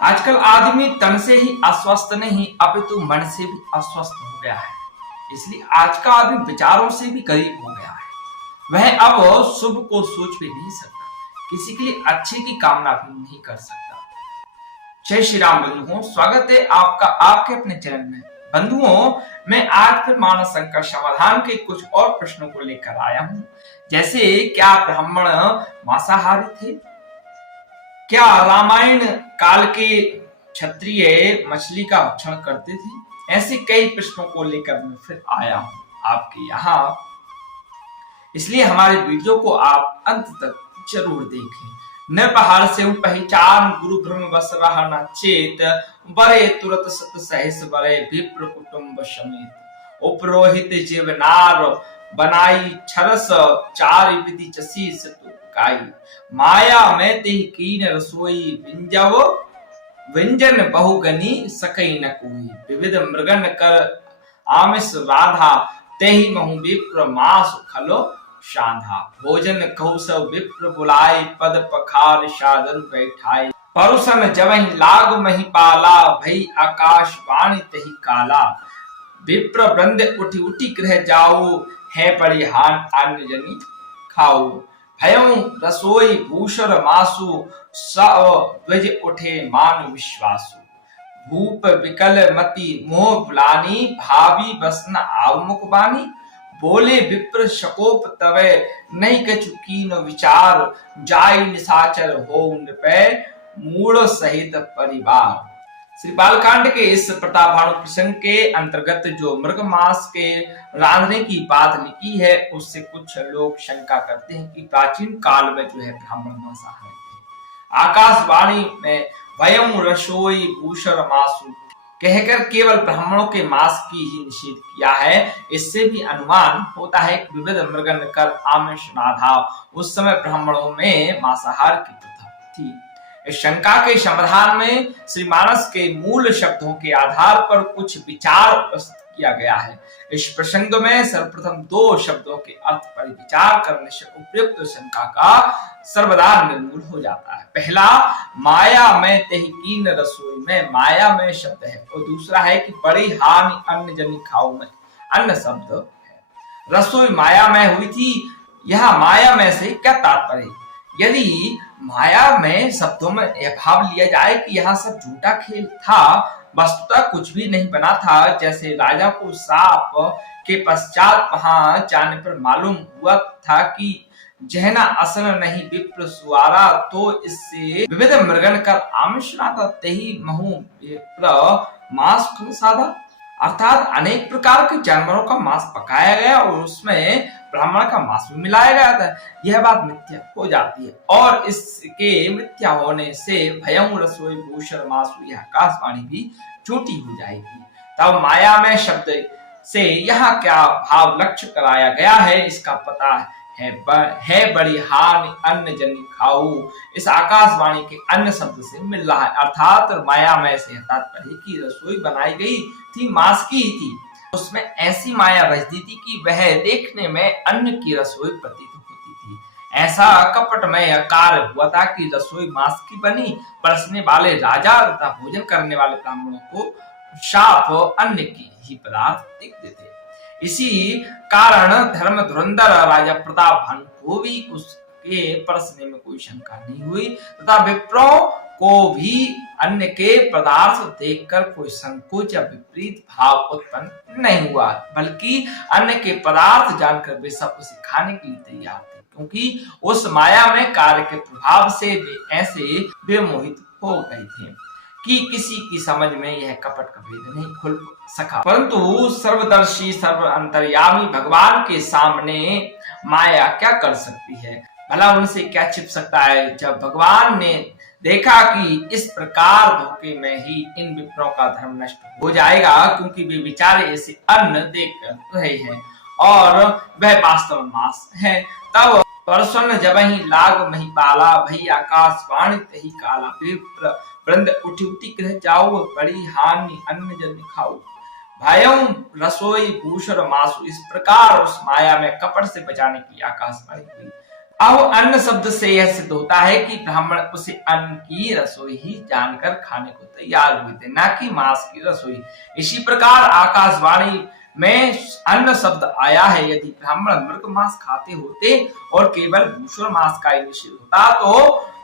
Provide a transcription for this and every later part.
आजकल आदमी तन से ही अस्वस्थ नहीं अपितु मन से भी अस्वस्थ हो गया है। इसलिए आज का आदमी विचारों से भी गरीब हो गया है। वह अब शुभ को सोच भी नहीं सकता, किसी के लिए अच्छे की कामना भी नहीं कर सकता। जय श्री राम बंधुओं, स्वागत है आपका आपके अपने चैनल में। बंधुओं, मैं आज फिर मानव संकट समाधान के कुछ और प्रश्नों को लेकर आया हूं। जैसे, क्या ब्राह्मण मांसाहारी थे? क्या रामायण काल के क्षत्रिय मछली का भक्षण करते थे? ऐसे कई प्रश्नों को लेकर मैं फिर आया हूं आपके यहाँ। इसलिए हमारे वीडियो को आप अंत तक जरूर देखें। न पहाड़ से पहचान गुरु ब्रह्म बस रहा न चेत, बरे तुरत सत सहस बरे विप्र कुटुंब समेत। उपरोहित जीवनार बनाई छरस, चार विधि चसी सतुकाई। माया में ते कीन रसोई विंजव, व्यंजन बहुगनी सकई न कोई। विविध मृगन कर आमिष राधा, तेहि महु विप्र मास खलो शांधा। भोजन कहु सब विप्र बुलाए, पद पखार सादर बैठाए। परुसन जबहि लाग मही पाला, भई आकाश वाणी तही काला। विप्र वृंद उठी उठी गृह जाओ, है बड़ी हान अन्य जनी खाओ। भयं रसोई भूषण मासु, सब द्विज उठे मान विश्वासु। भूप विकल मति मोह भुलानी, भावी बसन आवमुख बानी। बोले विप्र शकोप तवे, नहीं कछु कीन विचार। जाय निशाचर हो नृपै, मूढ़ सहित परिवार। श्री बालकांड के इस प्रतापभानु प्रसंग के अंतर्गत जो मृग मांस के रांधने की बात लिखी है, उससे कुछ लोग शंका करते हैं कि प्राचीन काल में जो है ब्राह्मण मांसाहारी थे। आकाशवाणी में वयम रसोई भूषण मासु कहकर केवल ब्राह्मणों के मांस की ही निषेध किया है। इससे भी अनुमान होता है कि विविध मृगन कर आमिष राधा, उस समय ब्राह्मणों में मांसाहार की प्रथा थी। इस शंका के समाधान में श्री मानस के मूल शब्दों के आधार पर कुछ विचार प्रस्तुत किया गया है। इस प्रसंग में सर्वप्रथम दो शब्दों के अर्थ पर विचार करने से उपयुक्त शंका का सर्वदा निर्मूल हो जाता है। पहला, माया में तेहि कीन रसोई में माया में शब्द है, और दूसरा है कि बड़ी हानि अन्न जनी खाओ में अन्न शब्द है। रसोई माया में हुई थी, यह माया में से क्या तात्पर्य? यदि माया में शब्दों में यह भाव लिया जाए कि यह सब झूठा खेल था, वस्तुतः कुछ भी नहीं बना था। जैसे राजा को सांप के पश्चात वहां जाने पर मालूम हुआ था कि जहना असन नहीं विप्र सुवारा, तो इससे विविध मृगन कर आमिष नाता तेहि महु विप्र मांस साधा। अर्थात अनेक प्रकार के जानवरों का मांस पकाया गया और उसमें ब्राह्मण का मांस भी मिलाया गया था। यह बात मिथ्या हो जाती है, और इसके मिथ्या होने से भयं रसोई भूषण मासु, यह आकाशवाणी भी झूठी हो जाएगी। तब माया में शब्द से यहाँ क्या भाव लक्ष्य कराया गया है, इसका पता है बड़ी हानि अन्न जनी खाऊ, इस आकाशवाणी के अन्न शब्द से मिल रहा है। अर्थात माया में से तात्पर्य की रसोई बनाई गई थी मांस की ही थी। उसमें ऐसी माया बजती थी कि वह देखने में अन्न की रसोई प्रतीत होती थी। ऐसा कपटमय कार्य हुआ था कि रसोई मांस की बनी, परसने वाले राजा तथा भोजन करने वाले ब्राह्मणों को शाप अन्न की ही पदार्थ दिखते थे। इसी कारण धर्म धुरंधर राजा प्रतापभानु को भी उसके परसने में कोई शंका नहीं हुई, तथा विप्रों को भी अन्य के पदार्थ देखकर कोई संकोच या विपरीत भाव उत्पन्न नहीं हुआ, बल्कि अन्य के पदार्थ जानकर वे सब उसे खाने के लिए तैयार थे, क्योंकि उस माया में कार्य के प्रभाव से वे ऐसे बेमोहित हो गए थे कि किसी की समझ में यह कपट का भेद नहीं खुल सका। परंतु सर्वदर्शी सर्व अंतर्यामी भगवान के सामने माया क्या कर सकती है? भला उनसे क्या छिप सकता है? जब भगवान ने देखा कि इस प्रकार धोखे में ही इन विप्रों का धर्म नष्ट हो जाएगा, क्योंकि वे बेचारे ऐसे अन्न देख रहे हैं और वह वास्तव मांस है, तब परसन्न जबहि लाग मही पाला, भई आकाशवाणी तही काला। विप्र वृंद उठी उठी गृह जाओ, बड़ी हानि अन्न जन खाओ। भयं रसोई भूषण मासु, इस प्रकार उस माया में कपट से बचाने की आकाशवाणी हुई। अब अन्न शब्द से यह सिद्ध होता है कि ब्राह्मण उसे अन्न की रसोई ही जानकर खाने को तैयार हुए थे, न कि मांस की रसोई। इसी प्रकार आकाशवाणी में अन्न शब्द आया है। यदि ब्राह्मण मृग मांस खाते होते और केवल भूषण मांस का ही निषेध होता तो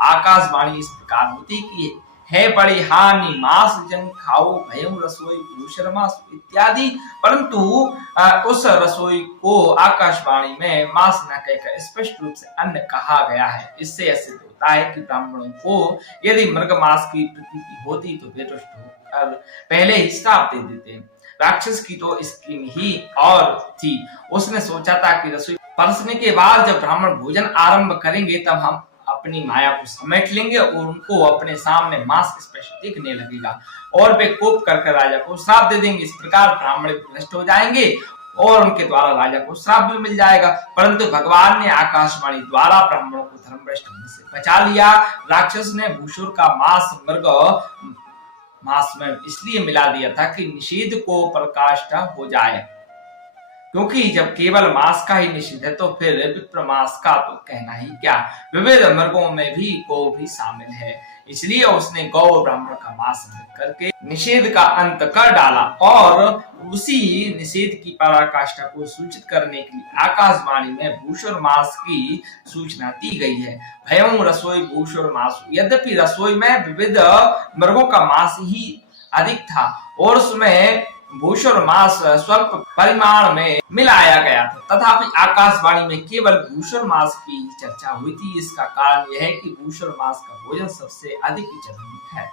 आकाशवाणी इस प्रकार होती कि है बड़ी हानि मांस जन खाओ भयं रसोई भूषण मांस इत्यादि, परंतु उस रसोई को आकाशवाणी में मांस न कहकर स्पष्ट रूप से अन्न कहा गया है। इससे सिद्ध होता है कि ब्राह्मणों को यदि मृग मांस की प्रतीति होती तो वे रुष्ट होकर पहले ही श्राप दे देते। राक्षस की तो स्कीम ही और थी। उसने सोचा था कि रसोई परसने के बाद जब ब्राह्मण भोजन आरंभ करेंगे तब हम अपनी माया को समेट लेंगे और उनको अपने सामने मांस स्पष्ट दिखने लगेगा और वे कोप कर राजा को श्राप दे देंगे। इस प्रकार ब्राह्मण भ्रष्ट हो जाएंगे और उनके द्वारा राजा को श्राप भी मिल जाएगा। परंतु भगवान ने आकाशवाणी द्वारा ब्राह्मणों को धर्मभ्रष्ट होने से बचा लिया। राक्षस ने भूसुर का मांस मृग मांस में इसलिए मिला दिया था कि निषेध को पराकाष्ठा हो जाए, क्योंकि जब केवल मांस का ही निषेध है तो फिर विप्र मांस का तो कहना ही क्या। विविध मृगों में भी गौ भी शामिल है, इसलिए उसने गौ और ब्राह्मण का मांस करके निषेध का अंत कर डाला और उसी निषेध की पराकाष्ठा को सूचित करने के लिए आकाशवाणी में भूषण मांस की सूचना दी गई है। भयं रसोई भूषण मांस। यद्यपि रसोई में विविध मृगों का मांस ही अधिक था और उसमें भूषण मांस स्वल्प परिमाण में मिलाया गया था, तथापि आकाशवाणी में केवल भूषण मांस की चर्चा हुई थी। इसका कारण यह है कि भूषण मांस का भोजन सबसे अधिक चर्चित है,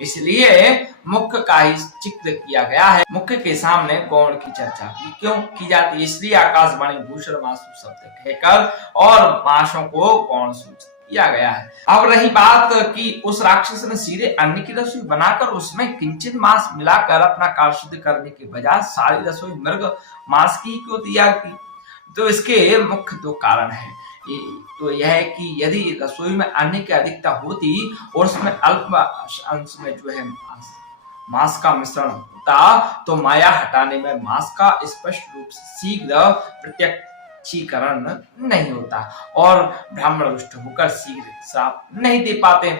इसलिए मुख्य का ही जिक्र किया गया है। मुख्य के सामने गौण की चर्चा क्यों की जाती है, इसलिए आकाशवाणी भूषण मांस शब्द कहकर और मांसों को गौण सूचित किया गया है। अब रही बात कि उस राक्षस ने सीधे अन्न की रसोई बनाकर उसमें किंचित मांस मिलाकर अपना कार्य सिद्ध करने के बजाय सारी रसोई मृग मांस की क्यों तैयार की, तो इसके मुख्य दो कारण है। तो यह है कि यदि रसोई में अन्न की अधिकता होती और उसमें अल्प अंश में जो है मांस का मिश्रण होता तो माया हटाने में मांस का स्पष्ट रूप से शीघ्र प्रत्यक्षीकरण नहीं होता और ब्राह्मण रुष्ट होकर शीघ्र श्राप नहीं दे पाते।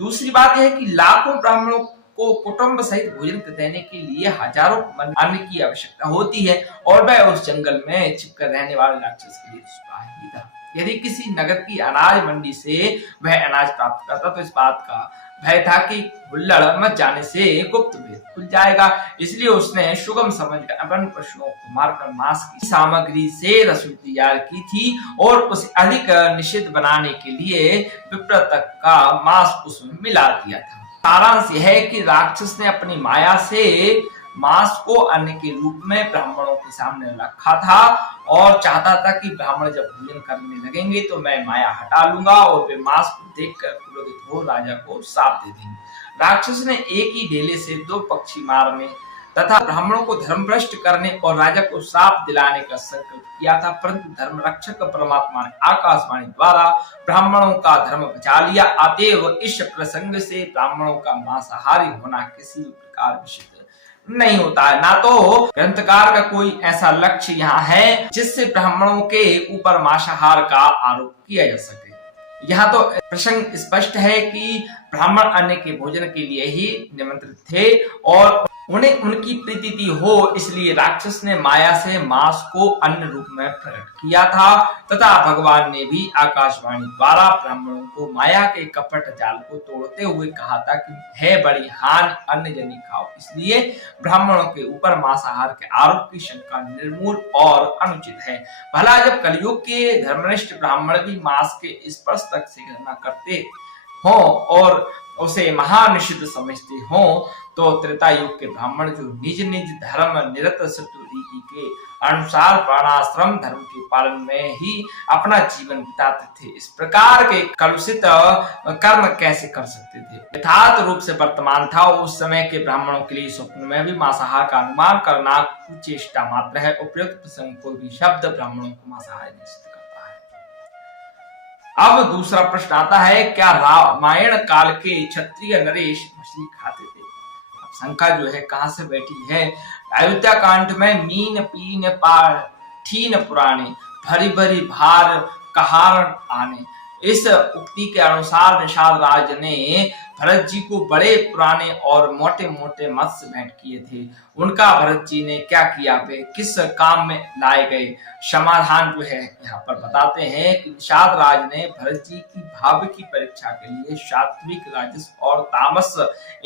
दूसरी बात यह है कि लाखों ब्राह्मणों को कुटुंब सहित भोजन देने के लिए हजारों अन्न की आवश्यकता होती है और वह उस जंगल में छिपकर रहने वाले राक्षस के लिए दुष्पाही था। यदि किसी नगर की अनाज मंडी से वह अनाज प्राप्त करता तो इस बात का भय था कि हुल्लड़ मच जाने से गुप्त भेद खुल जाएगा, इसलिए उसने सुगम समझकर अपन पशुओं को मारकर मांस की सामग्री से रसोई तैयार की थी और उसे अधिक निषिद्ध बनाने के लिए विप्र तक का मांस उसमें मिला दिया था। सारांश यह है कि राक्षस ने अपनी माया से मांस को अन्न के रूप में ब्राह्मणों के सामने रखा था और चाहता था कि ब्राह्मण जब भोजन करने लगेंगे तो मैं माया हटा लूंगा और वे मांस को देखकर क्रोधित हो राजा को श्राप दे देंगे। राक्षस ने एक ही ढेले से दो पक्षी मारने तथा ब्राह्मणों को धर्मभ्रष्ट करने और राजा को श्राप दिलाने का संकल्प किया था, परंतु धर्म रक्षक परमात्मा ने आकाशवाणी द्वारा ब्राह्मणों का धर्म बचा लिया। अतएव इस प्रसंग से ब्राह्मणों का मांसाहारी होना किसी प्रकार विषित नहीं होता है। ना तो ग्रंथकार का कोई ऐसा लक्ष्य यहाँ है जिससे ब्राह्मणों के ऊपर मांसाहार का आरोप किया जा सके। यहाँ तो प्रसंग स्पष्ट है कि ब्राह्मण अन्न के भोजन के लिए ही निमंत्रित थे और उन्हें उनकी प्रीति हो, इसलिए राक्षस ने माया से मांस को अन्न रूप में प्रकट किया था तथा भगवान ने भी आकाशवाणी द्वारा ब्राह्मणों को माया के कपट जाल को तोड़ते हुए कहा था कि है बड़ी हानि अन्न जनी खाओ। इसलिए ब्राह्मणों के ऊपर मांसाहार के आरोप की शंका निर्मूल और अनुचित है। भला जब कलयुग के धर्मनिष्ठ ब्राह्मण भी मांस के स्पर्श तक से घृणा करते हो और उसे महानिषिद्ध समझते हो तो त्रेता युग के ब्राह्मण जो निज निज धर्म निरत रीति के अनुसार वर्णाश्रम धर्म के पालन में ही अपना जीवन बिताते थे, इस प्रकार के कलुषित कर्म कैसे कर सकते थे। यथार्थ रूप से वर्तमान था उस समय के ब्राह्मणों के लिए स्वप्न में भी मांसाहार का अनुमान करना कुचेष्टा मात्र है। उपयुक्त प्रसंग कोई भी शब्द ब्राह्मणों को मांसाहारी निश्चित करता है। अब दूसरा प्रश्न आता है, क्या रामायण काल के क्षत्रिय नरेश मछली खाते थे? अब शंका जो है कहां से बैठी है। अयोध्या कांड में मीन पीन पाठीन पुराणे भरी भरी भार कहारण आने। इस उक्ति के अनुसार निषाद राज ने भरत जी को बड़े पुराने और मोटे मोटे मत्स्य भेंट किए थे। उनका भरत जी ने क्या किया, वे किस काम में लाए गए, समाधान जो है यहाँ पर बताते हैं कि निषाद राज ने भरत जी की भाग्य की परीक्षा के लिए सात्विक, राजस और तामस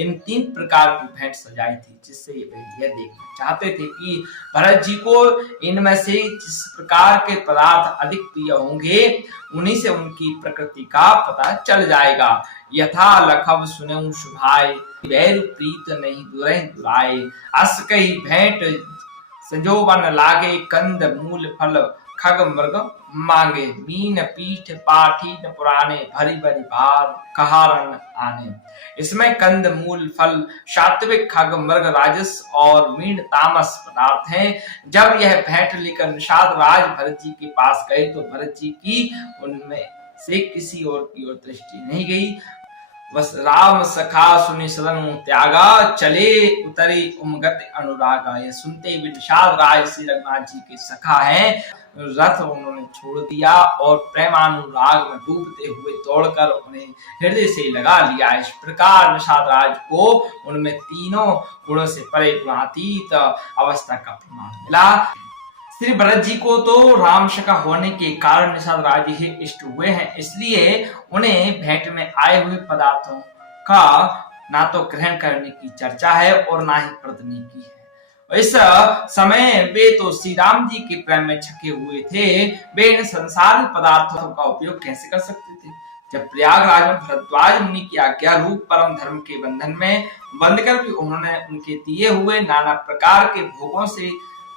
इन 3 प्रकार की भेंट सजाई थी, जिससे वे यह देखना चाहते थे कि भरत जी को इनमें से जिस प्रकार के पदार्थ अधिक प्रिय होंगे उन्हीं से उनकी प्रकृति का पता चल जाएगा। यथा लखव सुनऊ शुभाए, बैरु प्रीत नहीं दुरहि दुराए। अस कही भेंट संजोबन लागे, कंद मूल फल खग मृग मांगे। मीन पीठ पाठीन पुराने, भरी भरी भार कहारन आने। इसमें कंद मूल फल सात्विक, खग मृग राजस और मीन तामस पदार्थ हैं। जब यह भेंट लेकर निषाद राज भरत जी के पास गए तो भरत जी की उनमें से किसी और की ओर दृष्टि नहीं गई। बस राम सखा सुनि सदन त्यागा, चले उतरे उमगत अनुरागा। यह सुनते ही निषाद राज श्री रघुनाथ जी के सखा हैं, रथ उन्होंने छोड़ दिया और प्रेमानुराग में डूबते हुए दौड़कर उन्हें हृदय से लगा लिया। इस प्रकार निषाद राज को उनमें तीनों गुणों से परे गुणातीत अवस्था का प्रमाण मिला। श्री भरत जी को तो राम सखा होने के कारण निषाद राज ही इष्ट हुए हैं, इसलिए उन्हें भेंट में आए हुए पदार्थों का ना तो ग्रहण करने की चर्चा है और ना ही प्रतिनि की है। इस समय वे तो श्री राम जी के प्रेम में छके हुए थे, वे इन संसारी पदार्थों का उपयोग कैसे कर सकते थे। जब प्रयागराज में भरद्वाज मुनि की आज्ञा रूप परम धर्म के बंधन में बंधकर भी उन्होंने उनके दिए हुए नाना प्रकार के भोगों से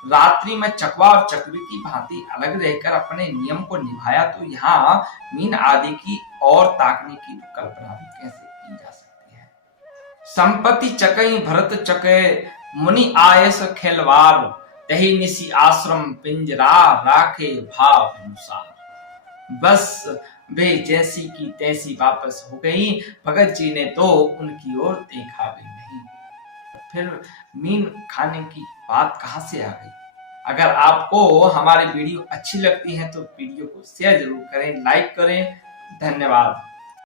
रात्रि में चकवा और चकवी की भांति अलग रहकर अपने नियम को निभाया, तो यहाँ मीन आदि की और ताकने की कल्पना भी कैसे की जा सकती है। संपत्ति चकई भरत चके, मुनि आयस खेलवार। तही निसी आश्रम पिंजरा, राखे भाव अनुसार। बस वे जैसी की तैसी वापस हो गई। भगत जी ने तो उनकी ओर देखा भी नहीं। फिर मीन खाने की बात कहां से आ गई। अगर आपको हमारी वीडियो अच्छी लगती है तो वीडियो को शेयर जरूर करें, लाइक करें। धन्यवाद।